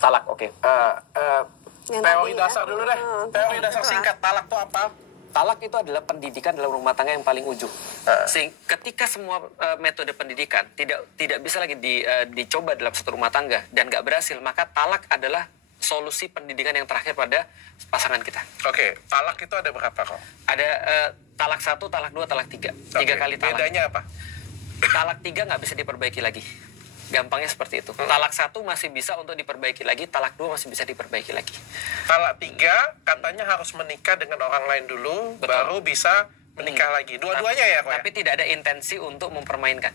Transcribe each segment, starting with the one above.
Talak, oke. Teori dasar dulu deh. Teori dasar singkat, talak itu apa? Talak itu adalah pendidikan dalam rumah tangga yang paling ujung. Ketika semua metode pendidikan tidak bisa lagi dicoba dalam satu rumah tangga dan nggak berhasil, maka talak adalah solusi pendidikan yang terakhir pada pasangan kita. Oke, talak itu ada berapa kok? Ada talak 1, talak 2, talak 3. 3 kali talak. Bedanya apa? Talak 3 nggak bisa diperbaiki lagi. Gampangnya seperti itu. Talak 1 masih bisa untuk diperbaiki lagi, talak 2 masih bisa diperbaiki lagi. Talak 3 katanya harus menikah dengan orang lain dulu, Betul. baru bisa menikah lagi. Dua-duanya ya kok? Tapi tidak ada intensi untuk mempermainkan.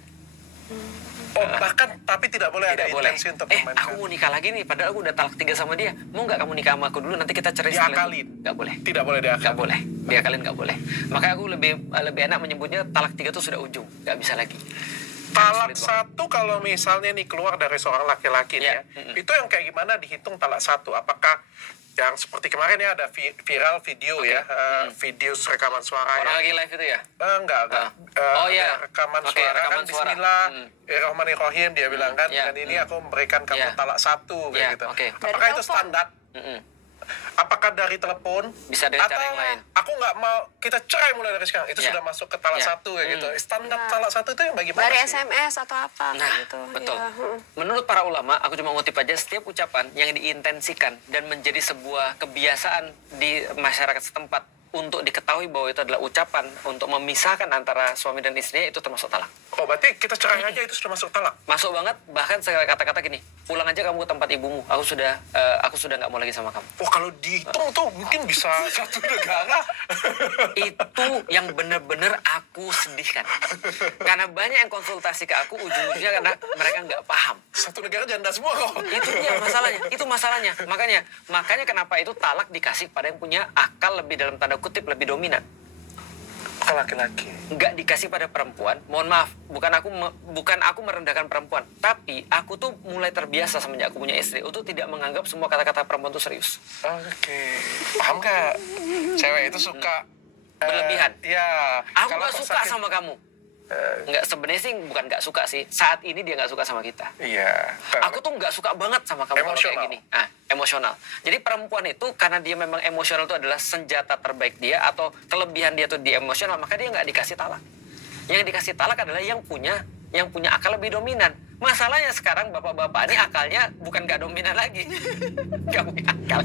Oh, bahkan tapi tidak boleh ada Tidak boleh. intensi untuk memainkan. Aku mau nikah lagi nih, padahal aku udah talak 3 sama dia. Mau nggak kamu nikah sama aku dulu, nanti kita cerai sekali. Diakalin? Nggak boleh. Tidak boleh diakalin? Nggak boleh. Diakalin nggak boleh. Makanya aku lebih enak menyebutnya talak 3 itu sudah ujung. Nggak bisa lagi. Talak Sulit 1 kalau misalnya nih keluar dari seorang laki-laki nih Ya. ya, itu yang kayak gimana dihitung talak 1? Apakah yang seperti kemarin ya ada viral video ya, video rekaman suara Orang ya? lagi live itu ya? Enggak. Oh, iya. Ada rekaman Oke, suara rekaman kan suara. Bismillahirrahmanirrahim dia bilang kan, Iya. dan ini aku memberikan kamu Iya. talak 1 kayak Iya, gitu. oke. Apakah Dari itu telepon? standar? Apakah dari telepon? Bisa dengan atau cara yang lain. aku nggak mau kita cerai mulai dari sekarang, itu Iya. sudah masuk ke talak Iya. 1 kayak gitu. Standar talak 1 itu yang bagaimana Dari sih? SMS atau apa Nah, gitu. betul. Ya. Menurut para ulama, aku cuma ngutip aja, setiap ucapan yang diintensikan dan menjadi sebuah kebiasaan di masyarakat setempat untuk diketahui bahwa itu adalah ucapan untuk memisahkan antara suami dan istrinya, itu termasuk talak. Oh, berarti kita cerai aja itu sudah masuk talak? Masuk banget, bahkan saya kata-kata gini, pulang aja kamu ke tempat ibumu, aku sudah nggak mau lagi sama kamu. Wah, kalau dihitung tuh mungkin bisa satu negara. Itu yang benar-benar aku sedihkan. Karena banyak yang konsultasi ke aku, ujung-ujungnya karena mereka nggak paham. Satu negara janda semua kok. Itu dia masalahnya, itu masalahnya. Makanya kenapa itu talak dikasih pada yang punya akal lebih, dalam tanda kutip, lebih dominan. Ke laki-laki. Nggak dikasih pada perempuan. Mohon maaf, bukan aku merendahkan perempuan, tapi aku tuh mulai terbiasa semenjak aku punya istri untuk tidak menganggap semua kata-kata perempuan itu serius. Oke. Paham nggak? Cewek itu suka Berlebihan. Ya. Aku kalau nggak suka sakit- sama kamu. Nggak, sebenarnya sih bukan nggak suka sih. Saat ini dia nggak suka sama kita. Iya. Aku tuh nggak suka banget sama kamu kalau kayak Emosional. gini. Emosional. Jadi perempuan itu karena dia memang emosional itu adalah senjata terbaik dia, atau kelebihan dia tuh di emosional, maka dia nggak dikasih talak. Yang dikasih talak adalah yang punya akal lebih dominan. Masalahnya sekarang bapak-bapak ini akalnya bukan nggak dominan lagi. Nggak punya akal.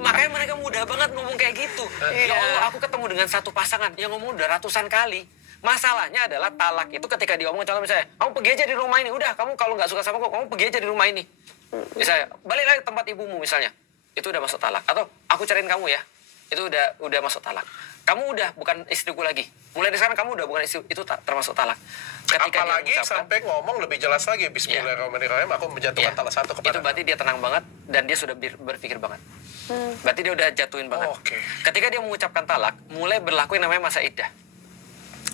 Makanya mereka mudah banget ngomong kayak gitu. Ya Allah, aku ketemu dengan satu pasangan yang ngomong udah ratusan kali. Masalahnya adalah talak itu ketika dia ngomong, contoh misalnya, kamu pergi aja di rumah ini. Udah, kamu kalau nggak suka sama aku, kamu pergi aja di rumah ini. Misalnya, balik lagi ke tempat ibumu misalnya. Itu udah masuk talak. Atau, aku cariin kamu ya. Itu udah masuk talak. Kamu udah bukan istriku lagi. Mulai dari sekarang kamu udah bukan istri, itu termasuk talak. Ketika Apalagi dia mengucapkan, sampai ngomong lebih jelas lagi, Bismillahirrahmanirrahim, aku menjatuhkan talak 1 kepada. itu berarti dia tenang banget dan dia sudah berpikir banget. Berarti dia udah jatuhin banget. Oke. Ketika dia mengucapkan talak, mulai berlaku yang namanya masa iddah.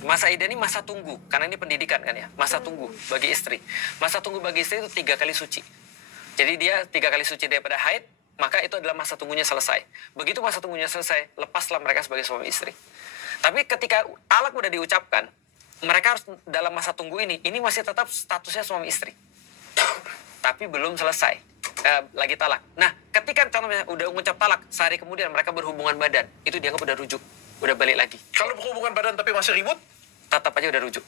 Masa iddah ini masa tunggu, karena ini pendidikan kan ya. Masa tunggu bagi istri. Masa tunggu bagi istri itu 3 kali suci. Jadi dia 3 kali suci daripada haid, maka itu adalah masa tunggunya selesai. Begitu masa tunggunya selesai, lepaslah mereka sebagai suami istri. Tapi ketika talak udah diucapkan, mereka harus dalam masa tunggu ini masih tetap statusnya suami istri. Tapi belum selesai, lagi talak. Nah, ketika contohnya udah mengucap talak, sehari kemudian mereka berhubungan badan, itu dianggap udah rujuk, udah balik lagi. Kalau berhubungan badan tapi masih ribut? Tetap aja udah rujuk.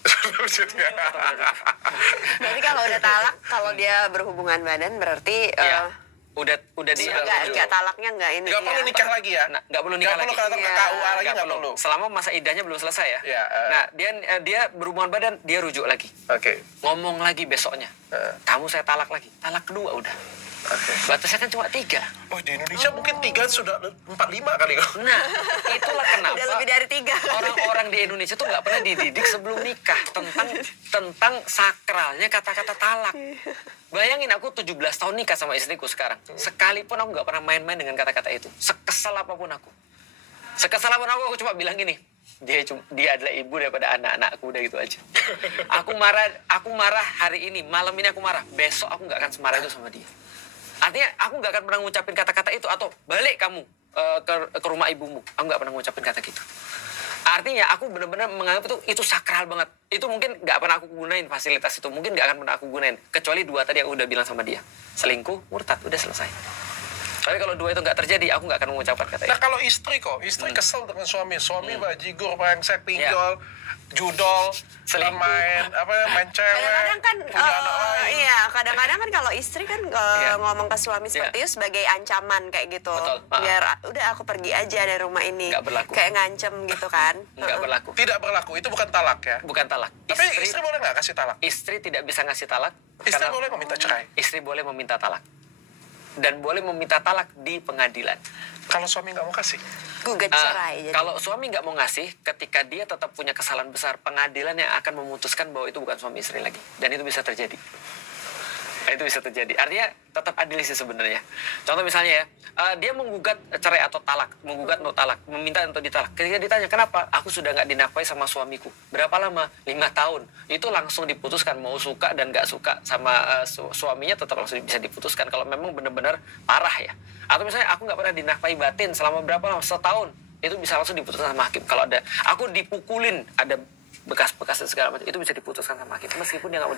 Berarti kalau udah talak, kalau dia berhubungan badan berarti Iya. Udah di nggak talaknya nggak ini. Nggak perlu nikah lagi ya? Nah, nggak perlu nikah lagi. Nggak perlu ke Iya. KUA lagi, nggak perlu. Selama masa iddahnya belum selesai ya. Iya, Nah, dia berhubungan badan, dia rujuk lagi. Oke. Ngomong lagi besoknya. Kamu saya talak lagi. Talak kedua udah. Oke. Batasnya kan cuma 3. Oh, di Indonesia mungkin 3 sudah 4-5 kali kok. Nah, itulah kenapa Udah lebih dari 3. orang-orang di Indonesia tuh nggak pernah dididik sebelum nikah tentang sakralnya kata-kata talak. Bayangin aku 17 tahun nikah sama istriku sekarang. Sekalipun aku nggak pernah main-main dengan kata-kata itu. Sekesal apapun aku. Aku cuma bilang gini, dia adalah ibu daripada anak-anakku, udah gitu aja. Aku marah hari ini, malam ini aku marah. Besok aku nggak akan semarah itu sama dia. Artinya aku nggak akan pernah ngucapin kata-kata itu, atau balik kamu ke rumah ibumu. Aku nggak pernah ngucapin kata gitu. Artinya aku benar-benar menganggap itu sakral banget. Itu mungkin nggak pernah aku gunain fasilitas itu. Mungkin nggak akan pernah aku gunain. Kecuali 2 tadi aku udah bilang sama dia. Selingkuh, murtad, udah selesai. Tapi kalau 2 itu nggak terjadi, aku nggak akan mengucapkan kata Nah itu. kalau istri kok, istri kesel dengan suami bajigur, brengsek, pinjol, judol, Selingkuh. main cewek, Kadang-kadang kan, punya anak lain. iya, kadang-kadang kan kalau istri kan Iya. ngomong ke suami seperti itu sebagai ancaman kayak gitu. Betul. Biar udah aku pergi aja dari rumah ini. Nggak berlaku. Kayak ngancem gitu kan. Nggak berlaku. Tidak berlaku, itu bukan talak ya. Bukan talak. Tapi istri boleh nggak kasih talak? Istri tidak bisa ngasih talak. Istri karena boleh meminta cerai. Istri boleh meminta talak. Dan boleh meminta talak di pengadilan. Kalau suami nggak mau kasih, Gugat cerai. Jadi. Kalau suami nggak mau ngasih, ketika dia tetap punya kesalahan besar, pengadilan yang akan memutuskan bahwa itu bukan suami istri lagi. Dan itu bisa terjadi. Itu bisa terjadi. Artinya tetap adil sih sebenarnya. Contoh misalnya ya, dia menggugat cerai atau talak, menggugat untuk talak, meminta untuk ditalak. Ketika ditanya, kenapa? Aku sudah nggak dinafkahi sama suamiku. Berapa lama? 5 tahun. Itu langsung diputuskan, mau suka dan nggak suka sama suaminya tetap langsung bisa diputuskan. Kalau memang benar-benar parah ya. Atau misalnya aku nggak pernah dinafkahi batin selama berapa lama? Setahun. Itu bisa langsung diputuskan sama hakim. Kalau ada, aku dipukulin, ada bekas-bekas dan segala macam, itu bisa diputuskan sama hakim. Meskipun dia nggak mau